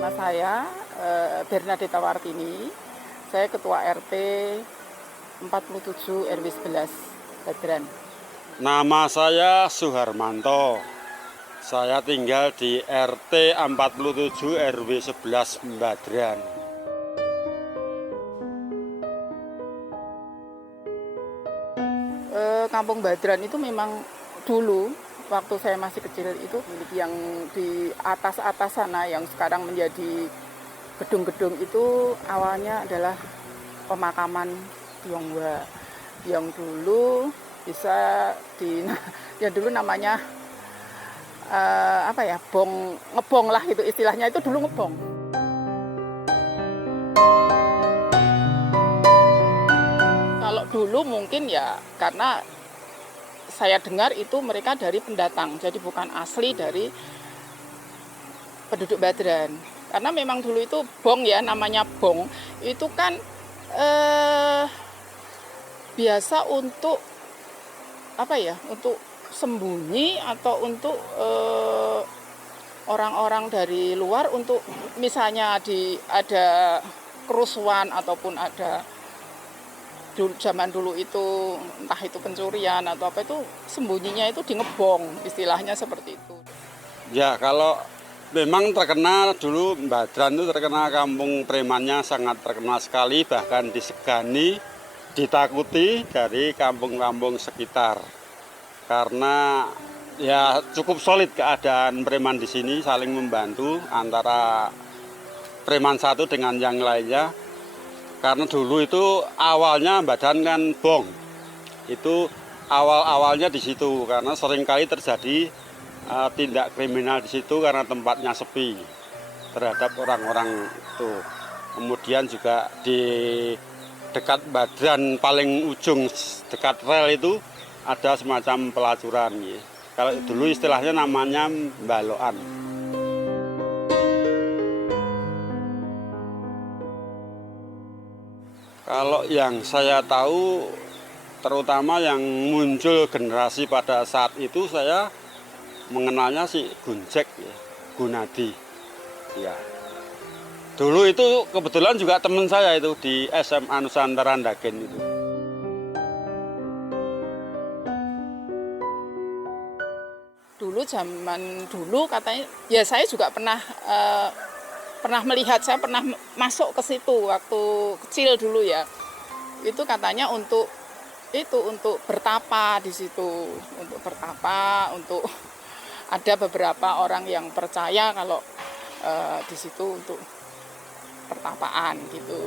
Nama saya Bernadetta Wartini. Saya Ketua RT 47 RW 11 Badran. Nama saya Suharmanto. Saya tinggal di RT 47 RW 11 Badran. Kampung Badran itu memang dulu waktu saya masih kecil itu yang di atas-atas sana yang sekarang menjadi gedung-gedung itu awalnya adalah pemakaman Tionghoa yang dulu bisa ya dulu namanya ngebong lah itu istilahnya, itu dulu ngebong. Kalau dulu mungkin ya karena saya dengar itu mereka dari pendatang, jadi bukan asli dari penduduk Badran. Karena memang dulu itu bong ya, namanya bong, itu kan biasa untuk untuk sembunyi atau untuk orang-orang dari luar, untuk misalnya ada kerusuhan ataupun ada zaman dulu itu entah itu pencurian atau apa, itu sembunyinya itu di ngebong, istilahnya seperti itu. Ya, kalau memang terkenal dulu Badran itu terkenal kampung premannya sangat terkenal sekali, bahkan disegani, ditakuti dari kampung-kampung sekitar. Karena ya cukup solid keadaan preman di sini, saling membantu antara preman satu dengan yang lainnya. Karena dulu itu awalnya Badran kan bong, itu awal-awalnya di situ karena seringkali terjadi tindak kriminal di situ karena tempatnya sepi terhadap orang-orang itu. Kemudian juga di dekat Badran paling ujung dekat rel itu ada semacam pelacuran. Ya. Kalau dulu istilahnya namanya balokan. Kalau yang saya tahu, terutama yang muncul generasi pada saat itu, saya mengenalnya si Gunjek, ya, Gunadi. Ya. Dulu itu kebetulan juga teman saya itu di SMA Nusantara Ndagen itu. Zaman dulu katanya, ya saya juga pernah melihat, saya pernah masuk ke situ waktu kecil dulu ya. Itu katanya untuk bertapa di situ, untuk bertapa, untuk ada beberapa orang yang percaya kalau di situ untuk pertapaan gitu.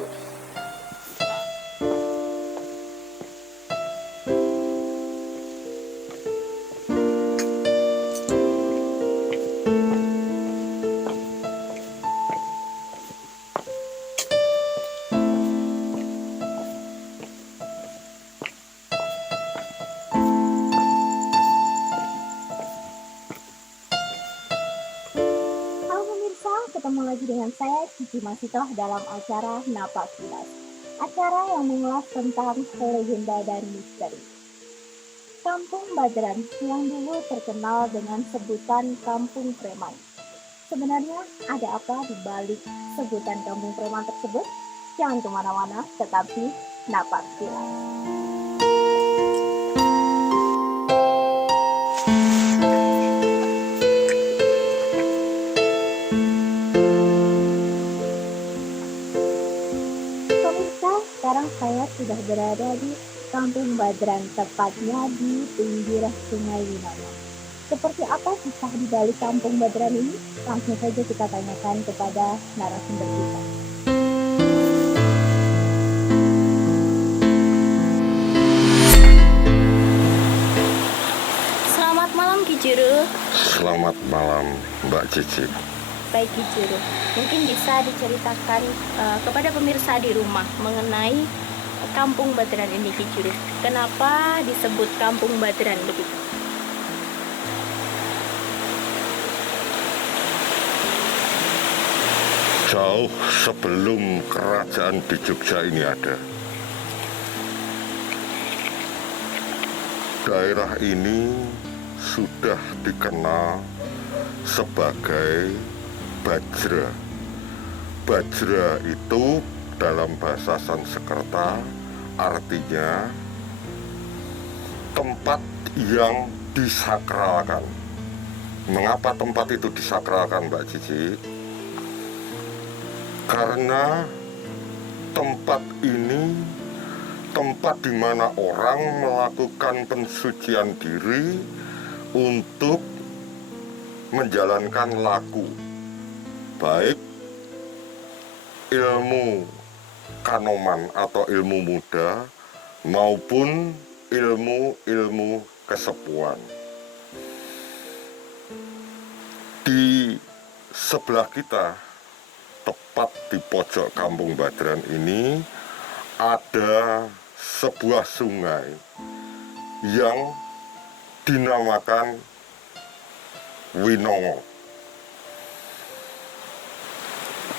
Ketemu lagi dengan saya Cici Masitoh dalam acara Napak Tilas, acara yang mengulas tentang legenda dan misteri Kampung Badran yang dulu terkenal dengan sebutan Kampung Preman. Sebenarnya ada apa di balik sebutan Kampung Preman tersebut? Jangan kemana-mana, tetapi Napak Tilas. Sekarang saya sudah berada di Kampung Badran, tepatnya di pinggir Sungai Winongo. Seperti apa kisah di balik Kampung Badran ini? Langsung saja kita tanyakan kepada narasumber kita. Selamat malam Ki Juru. Selamat malam Mbak Cici. Baik Ki Juru, mungkin bisa diceritakan kepada pemirsa di rumah mengenai Kampung Badran ini Ki Juru. Kenapa disebut Kampung Badran begitu? Jauh sebelum kerajaan di Jogja ini ada, daerah ini sudah dikenal sebagai Bajra Bajra itu dalam bahasa Sanskerta artinya tempat yang disakralkan. Mengapa tempat itu disakralkan, Mbak Cici? Karena tempat ini tempat di mana orang melakukan pensucian diri untuk menjalankan laku, baik ilmu kanoman atau ilmu muda maupun ilmu-ilmu kesepuan. Di sebelah kita, tepat di pojok Kampung Badran ini, ada sebuah sungai yang dinamakan Winongo.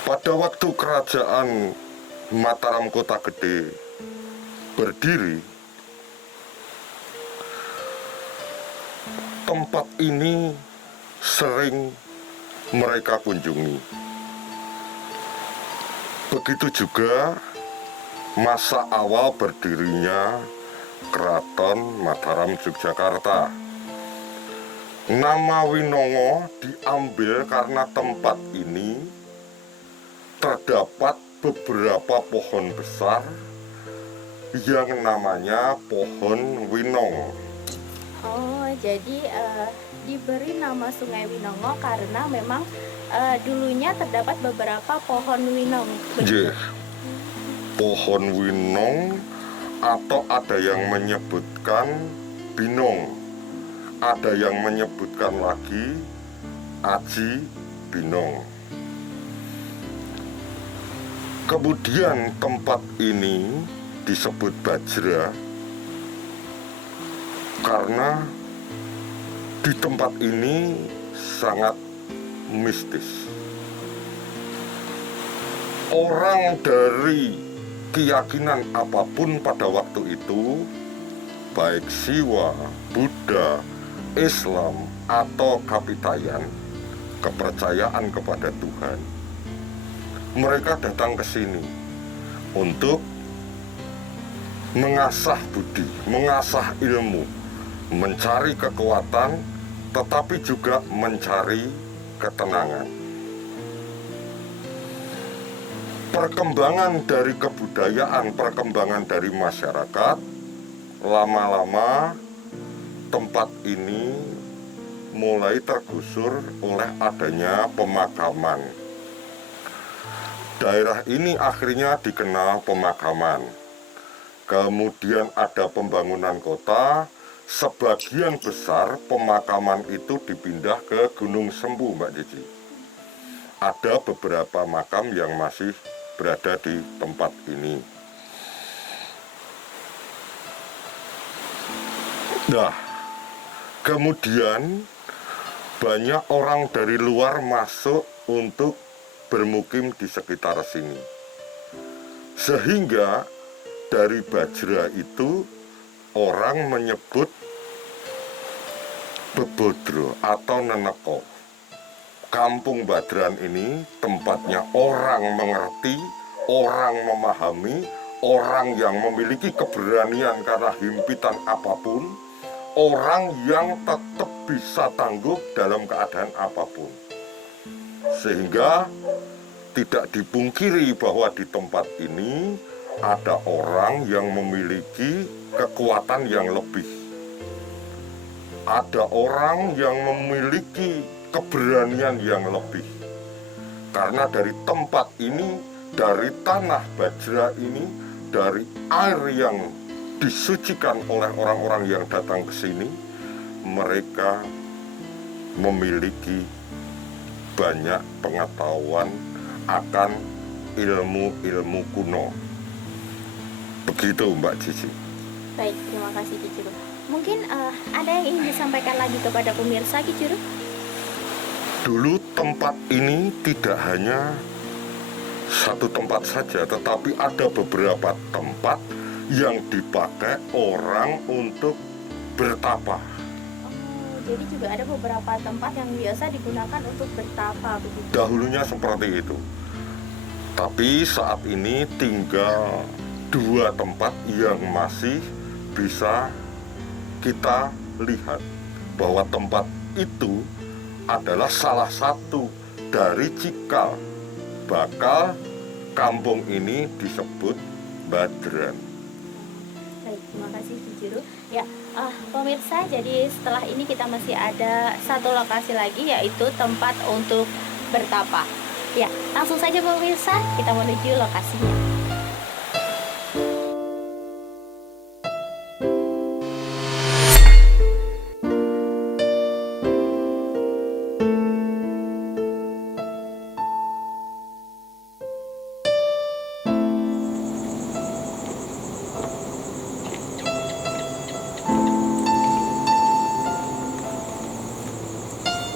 Pada waktu kerajaan Mataram Kota Gede berdiri, tempat ini sering mereka kunjungi. Begitu juga masa awal berdirinya Keraton Mataram Yogyakarta. Nama Winongo diambil karena tempat ini terdapat beberapa pohon besar yang namanya pohon Winongo. Oh, jadi diberi nama Sungai Winongo karena memang dulunya terdapat beberapa pohon winong. Begitu? Pohon winong, atau ada yang menyebutkan binong, ada yang menyebutkan lagi aji binong. Kemudian tempat ini disebut Bajra karena di tempat ini sangat mistis. Orang dari keyakinan apapun pada waktu itu, baik Siwa, Buddha, Islam, atau Kapitayan, kepercayaan kepada Tuhan, mereka datang ke sini untuk mengasah budi, mengasah ilmu, mencari kekuatan, tetapi juga mencari ketenangan. Perkembangan dari kebudayaan, perkembangan dari masyarakat, lama-lama tempat ini mulai tergusur oleh adanya pemakaman. Daerah ini akhirnya dikenal pemakaman. Kemudian ada pembangunan kota, sebagian besar pemakaman itu dipindah ke Gunung Sembu, Mbak Cici. Ada beberapa makam yang masih berada di tempat ini. Nah, kemudian banyak orang dari luar masuk untuk bermukim di sekitar sini. Sehingga dari Bajra itu orang menyebut Bebodro atau Neneko. Kampung Badran ini tempatnya orang mengerti, orang memahami, orang yang memiliki keberanian karena himpitan apapun, orang yang tetap bisa tangguh dalam keadaan apapun. Sehingga tidak dipungkiri bahwa di tempat ini ada orang yang memiliki kekuatan yang lebih. Ada orang yang memiliki keberanian yang lebih. Karena dari tempat ini, dari tanah Bajra ini, dari air yang disucikan oleh orang-orang yang datang ke sini, mereka memiliki banyak pengetahuan akan ilmu-ilmu kuno. Begitu, Mbak Cici. Baik, terima kasih Ki Juru. Mungkin ada yang ingin disampaikan lagi kepada pemirsa Ki Juru? Dulu tempat ini tidak hanya satu tempat saja, tetapi ada beberapa tempat yang dipakai orang untuk bertapa. Oh, jadi juga ada beberapa tempat yang biasa digunakan untuk bertapa begitu. Dahulunya seperti itu. Tapi saat ini tinggal 2 tempat yang masih bisa kita lihat bahwa tempat itu adalah salah satu dari cikal bakal kampung ini disebut Badran. Baik, terima kasih Ki Juru. Ya, pemirsa, jadi setelah ini kita masih ada satu lokasi lagi, yaitu tempat untuk bertapa. Ya, langsung saja pemirsa, kita menuju lokasinya.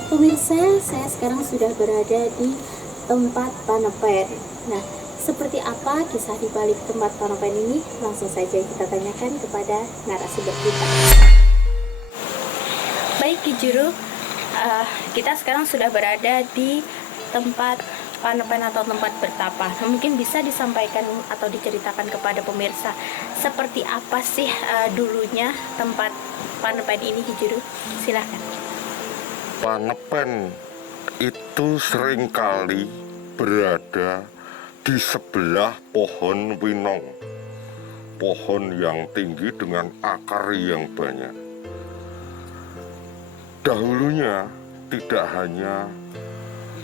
Pemirsa, saya sekarang sudah berada di tempat Panepen. Nah, seperti apa kisah di balik tempat Panepen ini? Langsung saja kita tanyakan kepada narasumber kita. Baik, Ki Juru, kita sekarang sudah berada di tempat Panepen atau tempat bertapa. Mungkin bisa disampaikan atau diceritakan kepada pemirsa seperti apa sih dulunya tempat Panepen ini, Ki Juru? Silahkan. Panepen itu seringkali berada di sebelah pohon winong, pohon yang tinggi dengan akar yang banyak. Dahulunya tidak hanya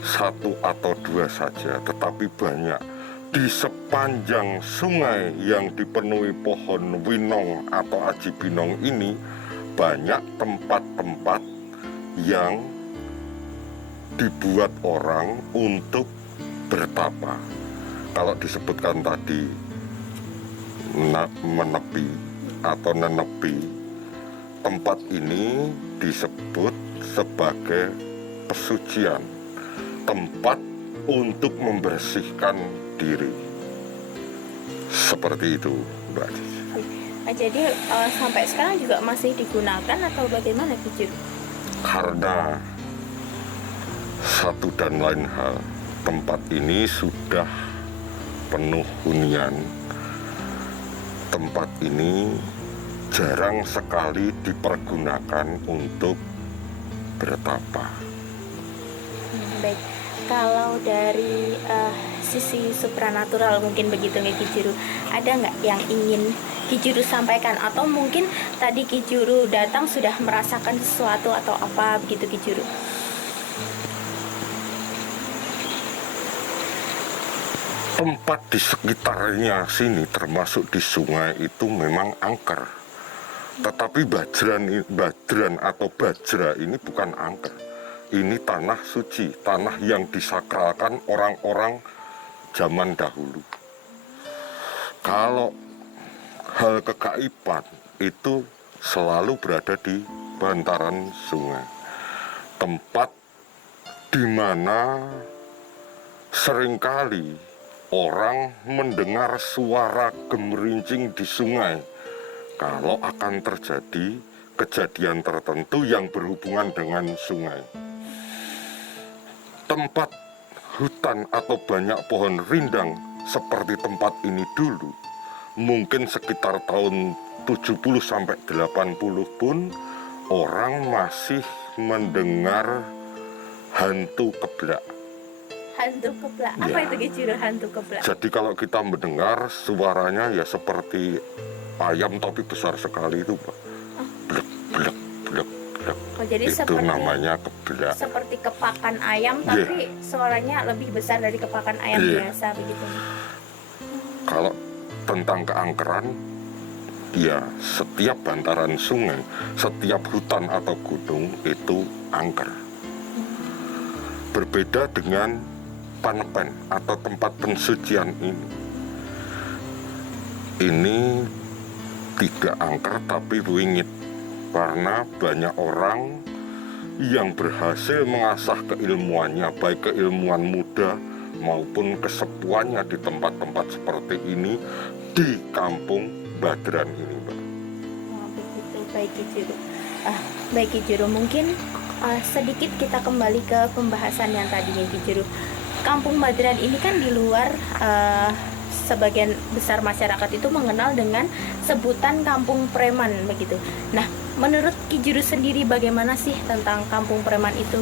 1 atau 2 saja, tetapi banyak. Di sepanjang sungai yang dipenuhi pohon winong atau aji binong ini, banyak tempat-tempat yang dibuat orang untuk bertapa. Kalau disebutkan tadi menepi atau nenepi, tempat ini disebut sebagai pesucian, tempat untuk membersihkan diri. Seperti itu, Mbak. Jadi sampai sekarang juga masih digunakan atau bagaimana, Ki Juru? Karena satu dan lain hal, tempat ini sudah penuh hunian. Tempat ini jarang sekali dipergunakan untuk bertapa. Baik, kalau dari sisi supranatural mungkin begitu ya Ki Juru, ada nggak yang ingin Ki Juru sampaikan? Atau mungkin tadi Ki Juru datang sudah merasakan sesuatu atau apa begitu Ki Juru? Tempat di sekitarnya sini termasuk di sungai itu memang angker. Tetapi Badran atau Bajra ini bukan angker. Ini tanah suci, tanah yang disakralkan orang-orang zaman dahulu. Kalau hal kegaiban itu selalu berada di bantaran sungai. Tempat di mana seringkali orang mendengar suara gemerincing di sungai kalau akan terjadi kejadian tertentu yang berhubungan dengan sungai. Tempat hutan atau banyak pohon rindang seperti tempat ini dulu, mungkin sekitar tahun 70 sampai 80 pun orang masih mendengar hantu keblak. Hantu keblak, apa itu Ki Juru, hantu keblak? Jadi kalau kita mendengar suaranya ya seperti ayam tapi besar sekali itu, Pak. Blek, blek, blek, blek. Oh, jadi itu seperti, namanya keblak. seperti kepakan ayam, tapi suaranya lebih besar dari kepakan ayam biasa begitu. Kalau tentang keangkeran, ya setiap bantaran sungai, setiap hutan atau gunung itu angker. Berbeda dengan Panepen atau tempat pensucian ini. Ini tidak angker tapi wingit, karena banyak orang yang berhasil mengasah keilmuannya, baik keilmuan muda maupun kesepuannya di tempat-tempat seperti ini di kampung Badran ini, Mbak. Oh, begitu, baik Ki Juru. Baik Ki Juru, mungkin sedikit kita kembali ke pembahasan yang tadinya Ki Juru. Kampung Badran ini kan di luar sebagian besar masyarakat itu mengenal dengan sebutan Kampung Preman begitu. Nah, menurut Ki Juru sendiri bagaimana sih tentang Kampung Preman itu?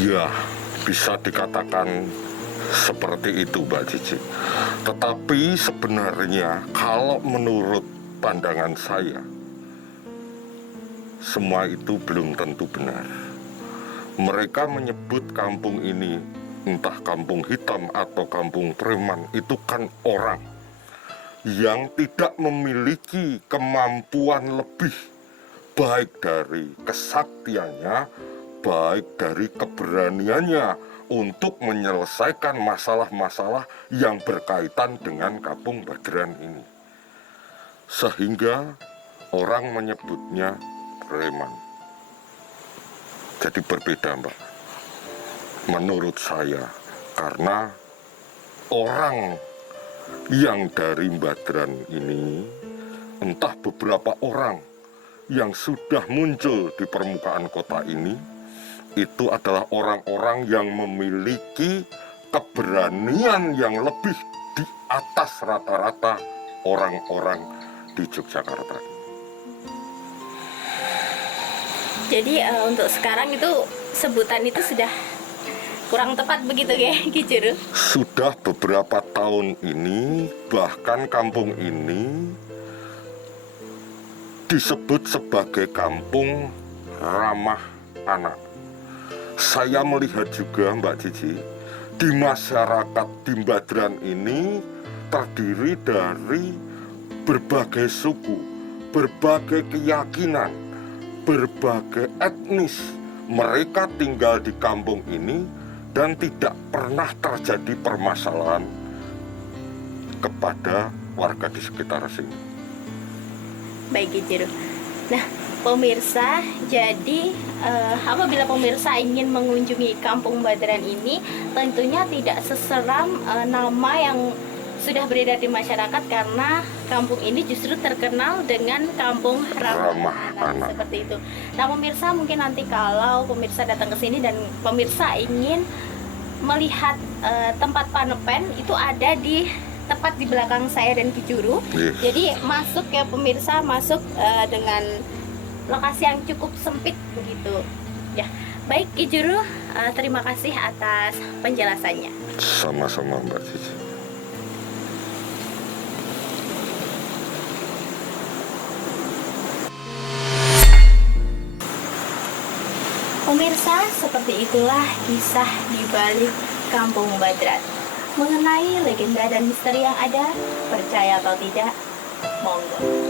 Ya, bisa dikatakan seperti itu, Mbak Cici. Tetapi sebenarnya kalau menurut pandangan saya, semua itu belum tentu benar. Mereka menyebut kampung ini entah kampung hitam atau kampung preman, itu kan orang yang tidak memiliki kemampuan lebih, baik dari kesaktiannya, baik dari keberaniannya untuk menyelesaikan masalah-masalah yang berkaitan dengan Kampung Badran ini. Sehingga orang menyebutnya preman. Jadi berbeda, Mbak. Menurut saya, karena orang yang dari Badran ini, entah beberapa orang yang sudah muncul di permukaan kota ini, itu adalah orang-orang yang memiliki keberanian yang lebih di atas rata-rata orang-orang di Yogyakarta. Jadi untuk sekarang itu sebutan itu sudah kurang tepat begitu ya, Ki Juru? Sudah beberapa tahun ini, bahkan kampung ini disebut sebagai kampung ramah anak. Saya melihat juga, Mbak Cici, di masyarakat di Badran ini terdiri dari berbagai suku, berbagai keyakinan, berbagai etnis. Mereka tinggal di kampung ini dan tidak pernah terjadi permasalahan kepada warga di sekitar sini. Baik, Ki Juru. Nah, pemirsa, jadi apabila pemirsa ingin mengunjungi Kampung Badran ini, tentunya tidak seseram nama yang sudah beredar di masyarakat, karena kampung ini justru terkenal dengan kampung ramah anak seperti itu. Nah, pemirsa, mungkin nanti kalau pemirsa datang ke sini dan pemirsa ingin melihat tempat panepen, itu ada di tepat di belakang saya dan Ki Juru. Jadi masuk ya pemirsa, masuk dengan lokasi yang cukup sempit begitu. Ya, baik Ki Juru, terima kasih atas penjelasannya. Sama-sama, Mbak Cici. Pemirsa, seperti itulah kisah di balik Kampung Badran. Mengenai legenda dan misteri yang ada, percaya atau tidak, monggo.